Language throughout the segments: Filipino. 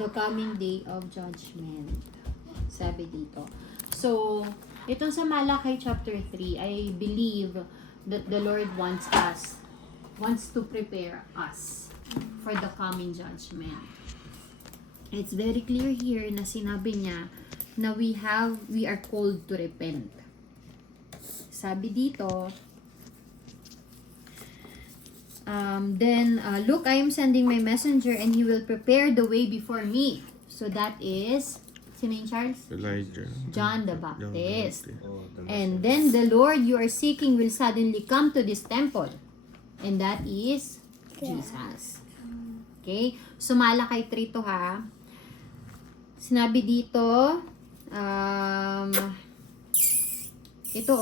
The coming day of judgment. Sabi dito. So, itong sa Malakay chapter 3, I believe that the Lord wants to prepare us for the coming judgment. It's very clear here na sinabi niya na we are called to repent. Sabi dito, look, I am sending my messenger and he will prepare the way before me. So that is, sino yung Charles? Elijah. John the Baptist. Oh, And then the Lord you are seeking will suddenly come to this temple. And that is Jesus. Okay? So Malakay 3 to ha. Sinabi dito,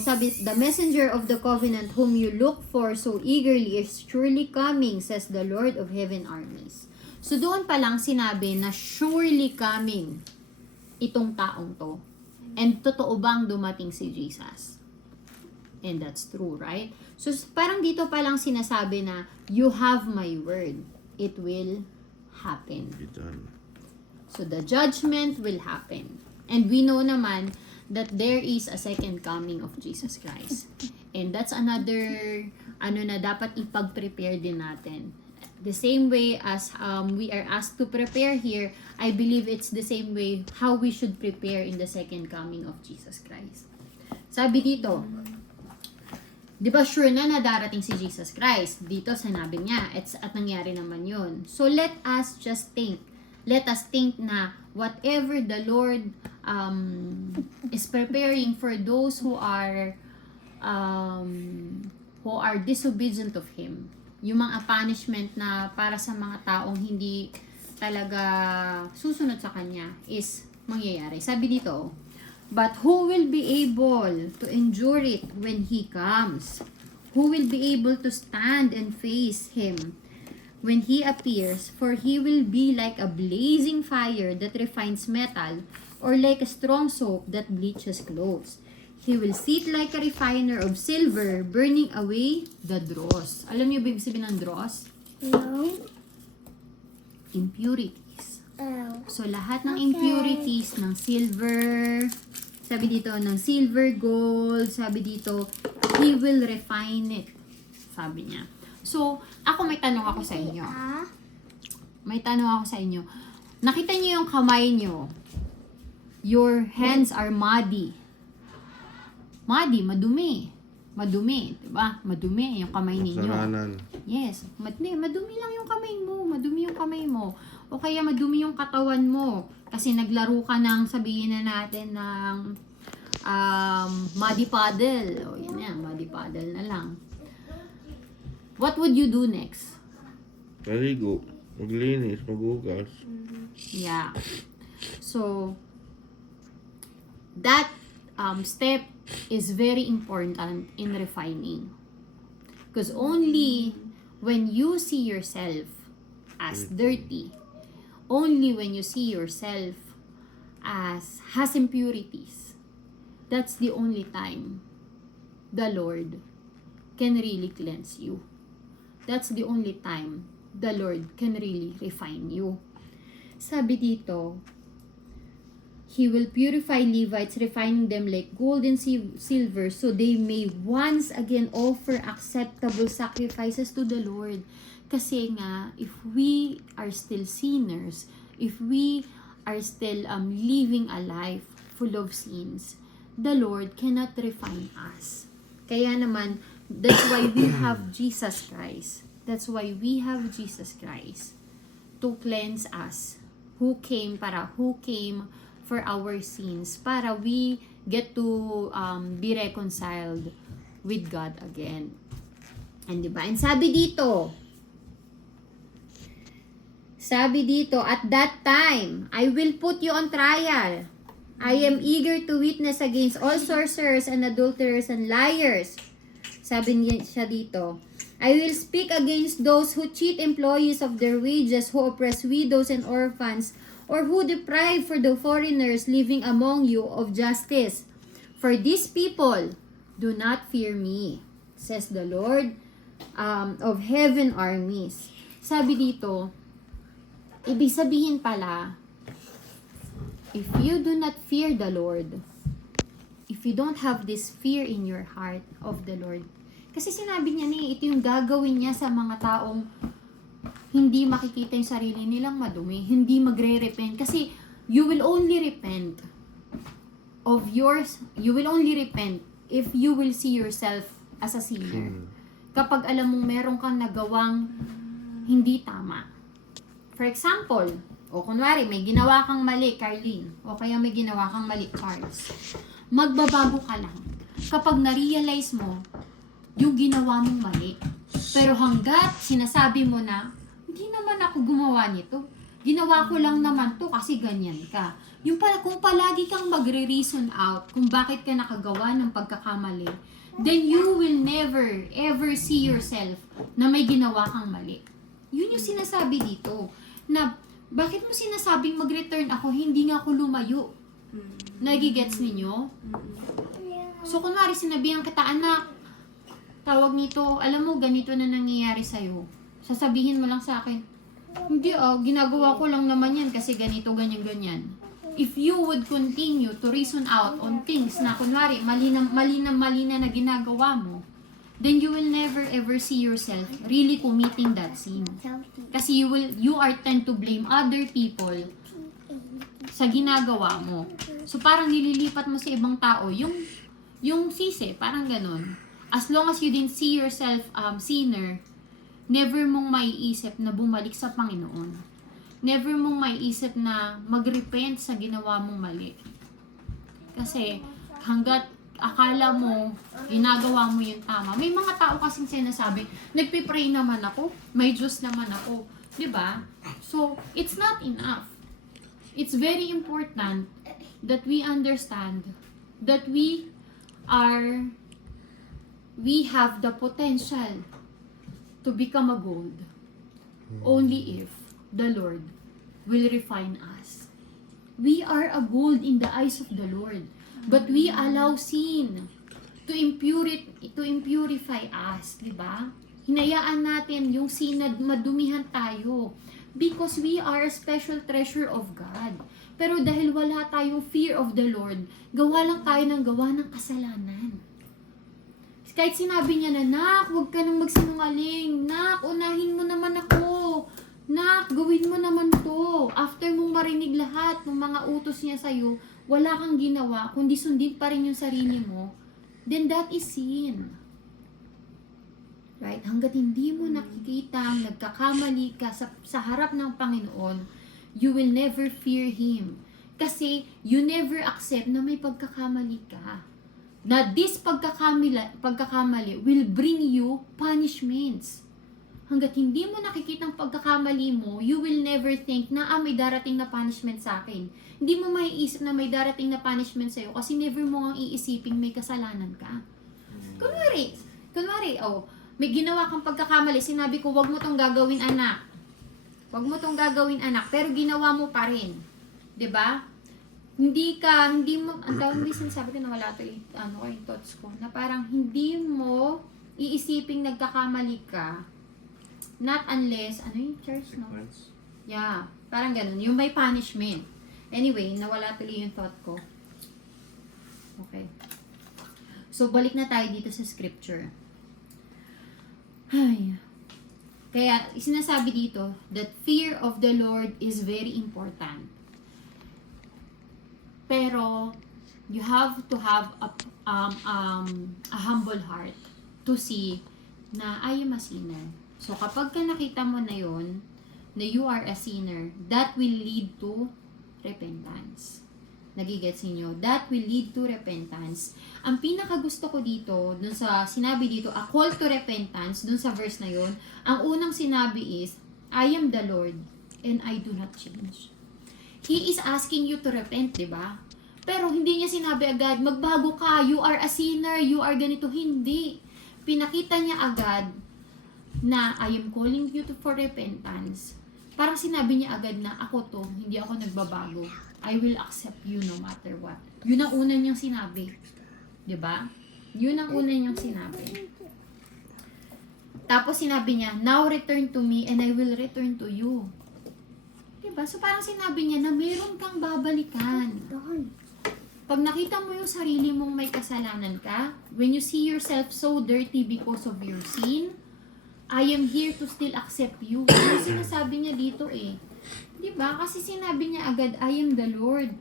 sabi, the messenger of the covenant whom you look for so eagerly is surely coming, says the Lord of heaven armies. So doon pa lang sinabi na surely coming itong taong to. And totoo bang dumating si Jesus? And that's true, right? So parang dito pa lang sinasabi na you have my word. It will happen. Be done. So the judgment will happen. And we know naman that there is a second coming of Jesus Christ. And that's another na dapat ipag-prepare din natin. The same way as we are asked to prepare here, I believe it's the same way how we should prepare in the second coming of Jesus Christ. Sabi dito, di ba sure na darating si Jesus Christ? Dito sinabi niya, at nangyari naman yun. So let us just think. Let us think na whatever the Lord is preparing for those who are disobedient of Him. Yung mga punishment na para sa mga taong hindi talaga susunod sa Kanya is mangyayari. Sabi dito, but who will be able to endure it when He comes? Who will be able to stand and face Him when He appears? For He will be like a blazing fire that refines metal, or like a strong soap that bleaches clothes. He will sit like a refiner of silver, burning away the dross. Alam niyo ba ibig sabihin ng dross? No. Impurities. Oh. So, lahat ng impurities ng silver, sabi dito, ng silver, gold, sabi dito, He will refine it. Sabi niya. So, ako may tanong ako sa inyo. May tanong ako sa inyo. Nakita niyo yung kamay niyo. Your hands are muddy. Muddy, madumi. Madumi, 'di ba? Madumi yung kamay ninyo. Kasalanan. Yes, madumi lang yung kamay mo. Madumi yung kamay mo. O kaya madumi yung katawan mo. Kasi naglaro ka ng, sabihin na natin, ng muddy paddle. O yun yan, muddy paddle na lang. What would you do next? Maligo. Maglinis. Magugas. Yeah. So, that step is very important in refining. Because only when you see yourself as dirty, only when you see yourself as has impurities, that's the only time the Lord can really cleanse you. That's the only time the Lord can really refine you. Sabi dito, He will purify Levites, refining them like gold and silver, so they may once again offer acceptable sacrifices to the Lord. Kasi nga, if we are still sinners, if we are still living a life full of sins, the Lord cannot refine us. Kaya naman, that's why we have Jesus Christ. That's why we have Jesus Christ to cleanse us. Who came for our sins, para we get to be reconciled with God again. And diba? And sabi dito, at that time, I will put you on trial. I am eager to witness against all sorcerers and adulterers and liars. Sabi siya dito, I will speak against those who cheat employees of their wages, who oppress widows and orphans, or who deprive for the foreigners living among you of justice. For these people do not fear me, says the Lord of heaven armies. Sabi dito, ibig sabihin pala, if you do not fear the Lord, if you don't have this fear in your heart of the Lord, kasi sinabi niya ito yung gagawin niya sa mga taong hindi makikita yung sarili nilang madumi, hindi magre-repent. Kasi you will only repent if you will see yourself as a sinner. Kapag alam mong meron kang nagawang hindi tama. For example, o kunwari may ginawa kang mali, Carlene, o kaya may ginawa kang mali, Charles. Magbabago ka lang kapag na-realize mo yung ginawa mong mali. Pero hanggat sinasabi mo na, hindi naman ako gumawa nito. Ginawa ko lang naman to kasi ganyan ka. Kung palagi kang magre-reason out kung bakit ka nakagawa ng pagkakamali, then you will never ever see yourself na may ginawa kang mali. Yun yung sinasabi dito. Na bakit mo sinasabing mag-return ako, hindi nga ako lumayo. Nagigets ninyo? So kunwari sinabihan kita, anak, tawag nito, alam mo ganito na nangyayari sa'yo. Sasabihin mo lang sa akin, hindi ginagawa ko lang naman yan kasi ganito, ganyan. If you would continue to reason out on things na kunwari mali na ginagawa mo, then you will never ever see yourself really committing that sin. Kasi you are tend to blame other people sa ginagawa mo. So parang nililipat mo sa ibang tao yung sisi, parang ganun. As long as you didn't see yourself sinner, never mong maiisip na bumalik sa Panginoon. Never mong maiisip na mag-repent sa ginawa mong mali. Kasi hanggat akala mo, ginagawa mo yung tama. May mga tao kasing sinasabi, nagpipray naman ako, may Diyos naman ako. Diba? So, it's not enough. It's very important that we understand that we have the potential to become a gold only if the Lord will refine us. We are a gold in the eyes of the Lord, but we allow sin to impurify us, di ba? Hinayaan natin yung sin na madumihan tayo because we are a special treasure of God. Pero dahil wala tayong fear of the Lord, gawa lang tayo ng gawa ng kasalanan. Kahit sinabi niya na, Nak, huwag ka nang magsinungaling. Nak, unahin mo naman ako. Nak, gawin mo naman to. After mong marinig lahat ng mga utos niya sa'yo, wala kang ginawa, kundi sundin pa rin yung sarili mo, then that is sin. Right? Hanggat hindi mo nakikita, nagkakamali ka sa harap ng Panginoon, you will never fear Him. Kasi you never accept na may pagkakamali ka. Na this pagkakamali will bring you punishments. Hanggat hindi mo nakikita ang pagkakamali mo, you will never think na may darating na punishment sa akin. Hindi mo maiisip na may darating na punishment sa'yo kasi never mo ang iisiping may kasalanan ka. Kunwari, may ginawa kang pagkakamali, sinabi ko, wag mo tong gagawin, anak. Wag mo tong gagawin, anak, pero ginawa mo pa rin. 'Di ba? Hindi mo, ang tawag din sinasabi ko na wala to yung thoughts ko, na parang hindi mo iisiping nagkakamali ka, not unless, yung church, no? Yeah, parang ganun, yung may punishment. Anyway, nawala tuloy yung thought ko. Okay. So, balik na tayo dito sa scripture. Ay. Kaya, sinasabi dito, that fear of the Lord is very important. Pero, you have to have a humble heart to see na I am a sinner. So, kapag ka nakita mo na yun, na you are a sinner, that will lead to repentance. Nagigets niyo? That will lead to repentance. Ang pinakagusto ko dito, dun sa sinabi dito, a call to repentance, dun sa verse na yun, ang unang sinabi is, I am the Lord, and I do not change. He is asking you to repent, diba? Pero hindi niya sinabi agad, magbago ka, you are a sinner, you are ganito. Hindi. Pinakita niya agad na I am calling you for repentance. Parang sinabi niya agad na ako to, hindi ako nagbabago. I will accept you no matter what. Yun ang una niyang sinabi. Diba? Yun ang una niyang sinabi. Tapos sinabi niya, now return to me and I will return to you. Diba? Diba? So parang sinabi niya na meron kang babalikan. Pag nakita mo yung sarili mong may kasalanan ka, when you see yourself so dirty because of your sin, I am here to still accept you. Yung sinasabi niya dito eh. Diba? Kasi sinabi niya agad, I am the Lord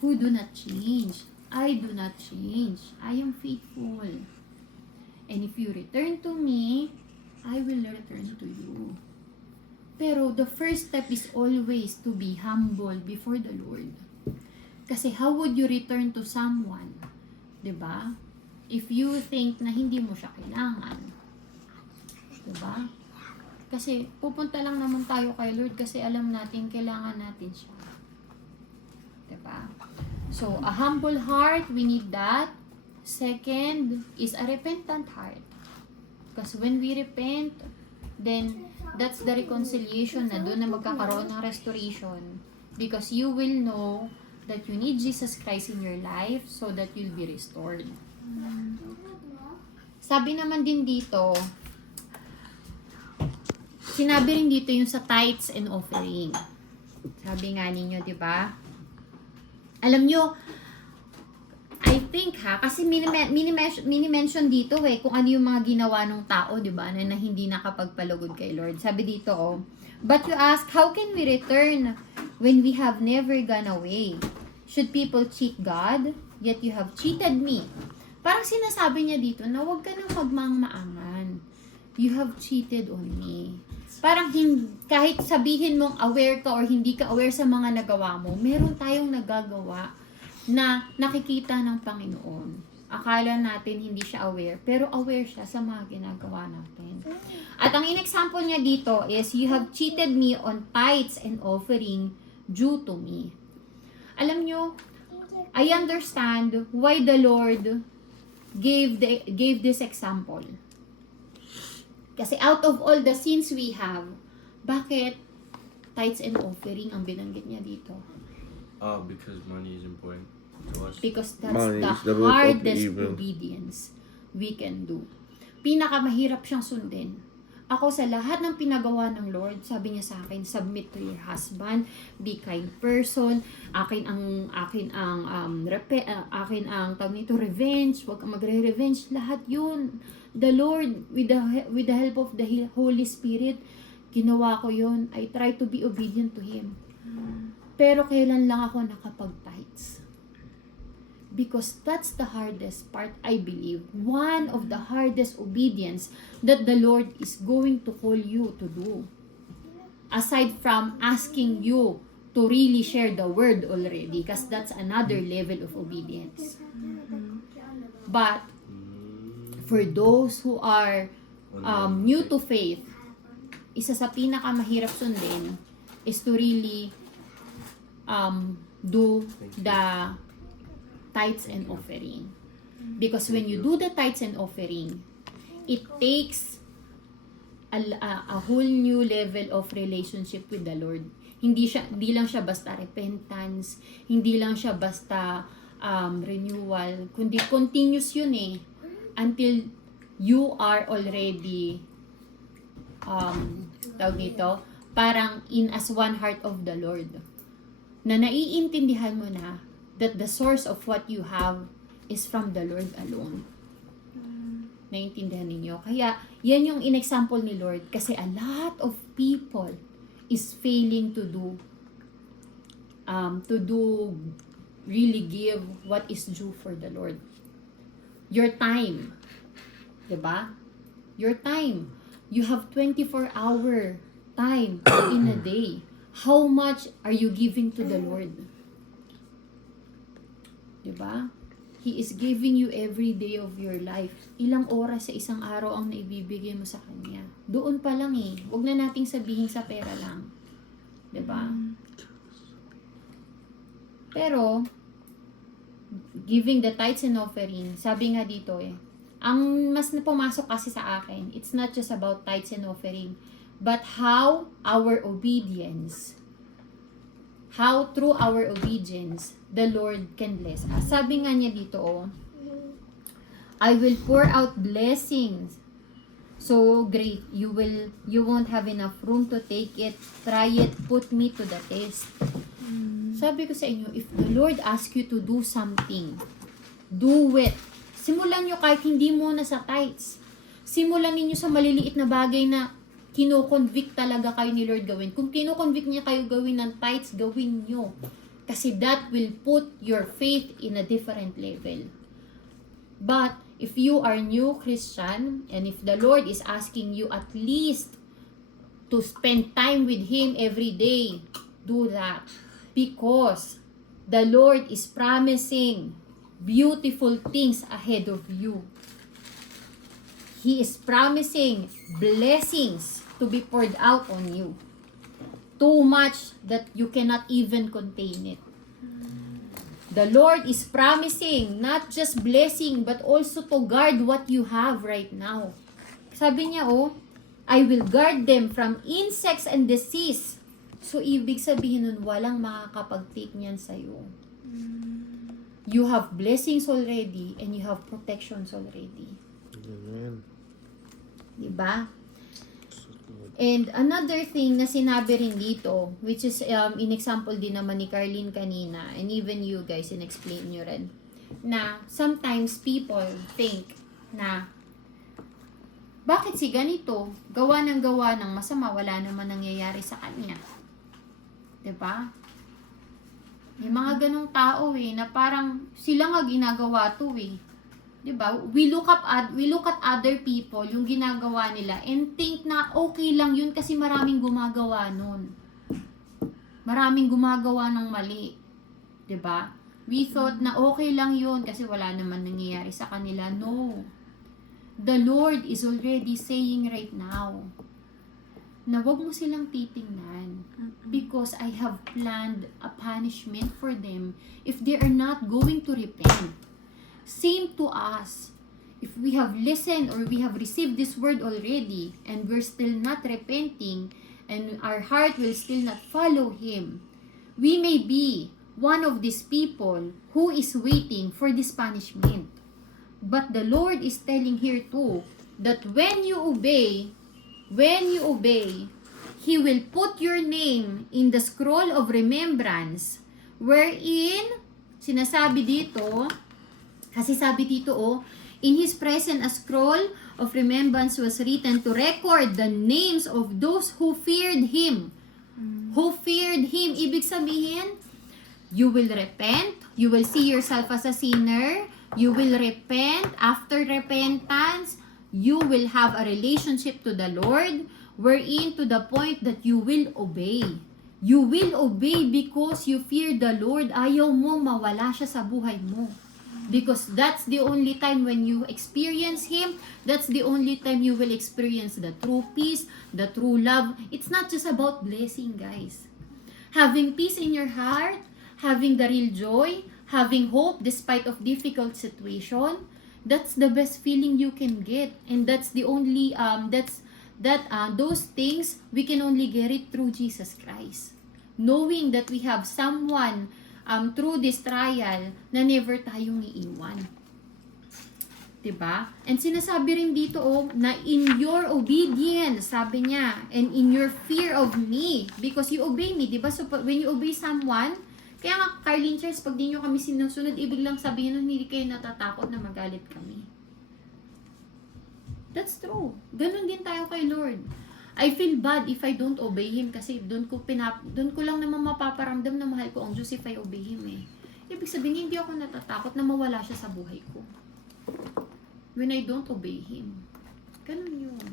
who do not change. I do not change. I am faithful. And if you return to me, I will return to you. Pero the first step is always to be humble before the Lord. Kasi how would you return to someone? 'Di ba? If you think na hindi mo siya kailangan. 'Di ba? Kasi pupunta lang naman tayo kay Lord kasi alam natin kailangan natin siya. 'Di ba? So, a humble heart, we need that. Second is a repentant heart. Because when we repent, then that's the reconciliation na doon na magkakaroon ng restoration. Because you will know that you need Jesus Christ in your life so that you'll be restored. Sabi naman din dito, sinabi rin dito yung sa tithes and offering. Sabi nga ninyo, di ba? Alam nyo, I think kasi mini-mention dito kung ano yung mga ginawa ng tao, di ba, na hindi nakapagpalugod kay Lord. Sabi dito, but you ask, how can we return when we have never gone away? Should people cheat God? Yet you have cheated me. Parang sinasabi niya dito na huwag ka nang magmangmaangan. You have cheated on me. Parang kahit sabihin mong aware ka or hindi ka aware sa mga nagawa mo, meron tayong nagagawa na nakikita ng Panginoon. Akala natin hindi siya aware, pero aware siya sa mga ginagawa natin. At ang in-example niya dito is, you have cheated me on tithes and offering due to me. Alam nyo, I understand why the Lord gave this example. Kasi out of all the sins we have, bakit tithes and offering ang binanggit niya dito? Because money is important to us. Because that's Money is the the root of hardest evil. obedience we can do. Pinakamahirap siyang sundin. Ako sa lahat ng pinagawa ng Lord, sabi niya sa akin, submit to your husband, be kind person, akin ang tawag nito, revenge, wag kang magre-revenge, lahat yun. The Lord, with the help of the Holy Spirit, ginawa ko yun. I try to be obedient to Him. Pero kailan lang ako nakapag-tithes? Because that's the hardest part, I believe. One of the hardest obedience that the Lord is going to call you to do. Aside from asking you to really share the word already, because that's another level of obedience. But for those who are new to faith, isa sa pinakamahirap sundin is to really do the tithes and offering. Because when you do the tithes and offering, it takes a whole new level of relationship with the Lord. Hindi lang siya basta repentance, hindi lang siya basta renewal, kundi continuous yun until you are already tawag nito, parang in as one heart of the Lord. Na naiintindihan mo na that the source of what you have is from the Lord alone. Naiintindihan ninyo? Kaya, yan yung in-example ni Lord. Kasi a lot of people is failing to do really give what is due for the Lord. Your time. Diba? Your time. You have 24-hour time in a day. How much are you giving to the Lord? Diba? He is giving you every day of your life. Ilang oras sa isang araw ang naibibigay mo sa Kanya. Doon pa lang Huwag na nating sabihin sa pera lang. Diba? Pero, giving the tithes and offering, sabi nga dito ang mas na pumasok kasi sa akin, it's not just about tithes and offering, but how through our obedience, the Lord can bless us. Sabi nga niya dito, I will pour out blessings So great, you won't have enough room to take it. Try it, put me to the test. Sabi ko sa inyo, if the Lord asks you to do something, do it. Simulan nyo kahit hindi muna sa tithes. Simulan ninyo sa maliliit na bagay na kino-convict talaga kayo ni Lord gawin. Kung kino-convict niya kayo gawin ng tithes, gawin nyo. Kasi that will put your faith in a different level. But if you are new Christian, and if the Lord is asking you at least to spend time with Him every day, do that. Because the Lord is promising beautiful things ahead of you. He is promising blessings to be poured out on you. Too much that you cannot even contain it. The Lord is promising not just blessing but also to guard what you have right now. Sabi niya, I will guard them from insects and disease. So, ibig sabihin nun, walang makakapag-take niyan sa'yo. You have blessings already and you have protections already. Amen. Diba? And another thing na sinabi rin dito, which is in example din naman ni Carlene kanina, and even you guys, in-explain nyo rin, na sometimes people think na, bakit si ganito, gawa ng masama, wala naman nangyayari sa kanya. Diba? May mga ganong tao na parang sila nga ginagawa to Diba? We look at other people, yung ginagawa nila, and think na okay lang yun kasi maraming gumagawa nun. Maraming gumagawa ng mali. Diba? We thought na okay lang yun kasi wala naman nangyayari sa kanila. No. The Lord is already saying right now na wag mo silang titingnan because I have planned a punishment for them if they are not going to repent. Same to us. If we have listened or we have received this word already and we're still not repenting and our heart will still not follow Him, we may be one of these people who is waiting for this punishment. But the Lord is telling here too that when you obey, He will put your name in the scroll of remembrance wherein, sinasabi dito, kasi sabi dito, in His presence a scroll of remembrance was written to record the names of those who feared Him. Who feared Him. Ibig sabihin, you will repent, you will see yourself as a sinner, you will repent. After repentance, you will have a relationship to the Lord, wherein to the point that you will obey. You will obey because you fear the Lord. Ayaw mo mawala siya sa buhay mo. Because that's the only time when you experience Him, that's the only time you will experience the true peace, the true love. It's not just about blessing, guys. Having peace in your heart, having the real joy, having hope despite of difficult situation, that's the best feeling you can get. And that's the only, those things, we can only get it through Jesus Christ. Knowing that we have someone through this trial na never tayong iiwan. Diba? And sinasabi rin dito na in your obedience, sabi niya, and in your fear of me, because you obey me, diba? So when you obey someone, kaya nga, Carlene Church, pag di nyo kami sinusunod, ibig lang sabihin nun, hindi kayo natatakot na magalit kami. That's true. Ganun din tayo kay Lord. I feel bad if I don't obey Him kasi doon ko lang naman mapaparamdam na mahal ko ang Diyos if I obey Him Ibig sabihin, hindi ako natatakot na mawala siya sa buhay ko. When I don't obey Him. Ganun yun.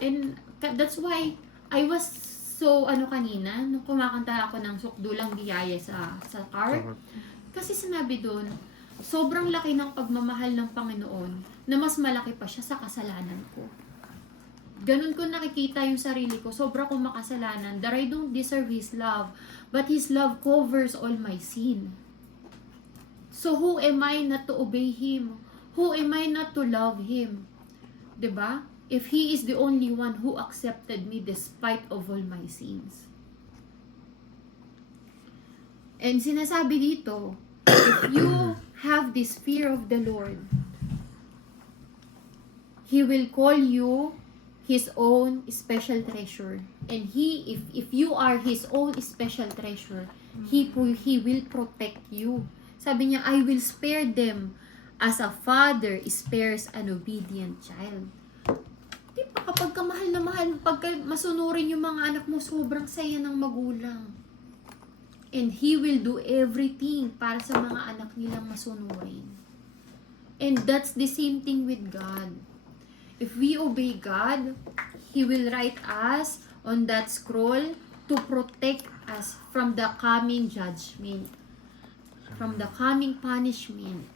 And that's why I was so, kanina, nung kumakanta ako ng Sukdulang Biyaya sa car, kasi sinabi doon, sobrang laki ng pagmamahal ng Panginoon na mas malaki pa siya sa kasalanan ko. Ganun ko nakikita yung sarili ko, sobra kong makasalanan, that I don't deserve His love, but His love covers all my sin. So who am I not to obey Him? Who am I not to love Him? Diba? If He is the only one who accepted me despite of all my sins. And sinasabi dito, if you have this fear of the Lord, He will call you His own special treasure. And if you are His own special treasure, He will protect you. Sabi niya, I will spare them as a father spares an obedient child. Di ba kapag mahal na mahal, pagka masunurin yung mga anak mo, sobrang saya ng magulang. And He will do everything para sa mga anak nilang masunurin. And that's the same thing with God. If we obey God, He will write us on that scroll to protect us from the coming judgment, from the coming punishment.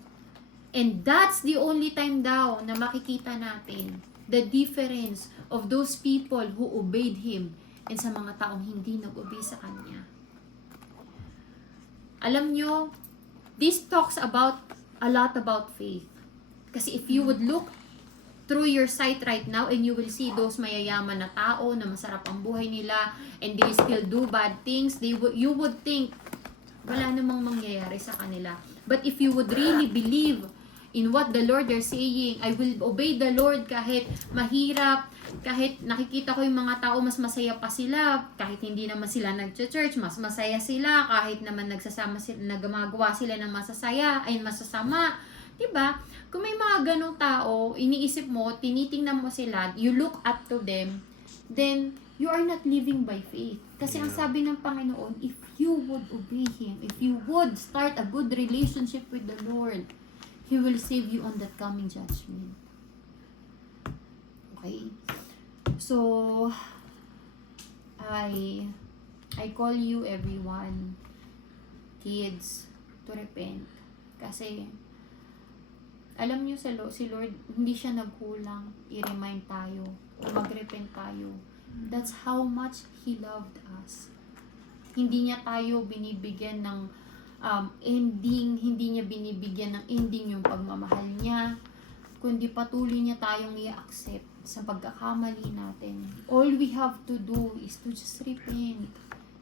And that's the only time daw na makikita natin the difference of those people who obeyed Him and sa mga taong hindi nag-obey sa Kanya. Alam nyo, this talks about a lot about faith. Kasi if you would look through your sight right now and you will see those mayayaman na tao na masarap ang buhay nila and they still do bad things, you would think wala namang mangyayari sa kanila. But if you would really believe in what the Lord are saying, I will obey the Lord kahit mahirap, kahit nakikita ko yung mga tao mas masaya pa sila, kahit hindi naman sila nag-church, mas masaya sila, kahit naman nagsasama sila, nagmagawa sila ng masasama, diba? Kung may mga ganong tao, iniisip mo, tinitingnan mo sila, you look up to them, then you are not living by faith. Kasi ang sabi ng Panginoon, if you would obey Him, if you would start a good relationship with the Lord, He will save you on that coming judgment. Okay? So, I call you everyone, kids, to repent. Kasi, alam niyo si Lord, hindi siya nagkulang i-remind tayo na mag-repent tayo. That's how much He loved us. Hindi niya tayo binibigyan ng ending, hindi niya binibigyan ng ending yung pagmamahal niya, kundi patuloy niya tayong i-accept sa pagkakamali natin. All we have to do is to just repent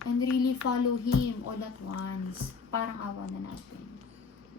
and really follow Him all at once. Parang awa na natin.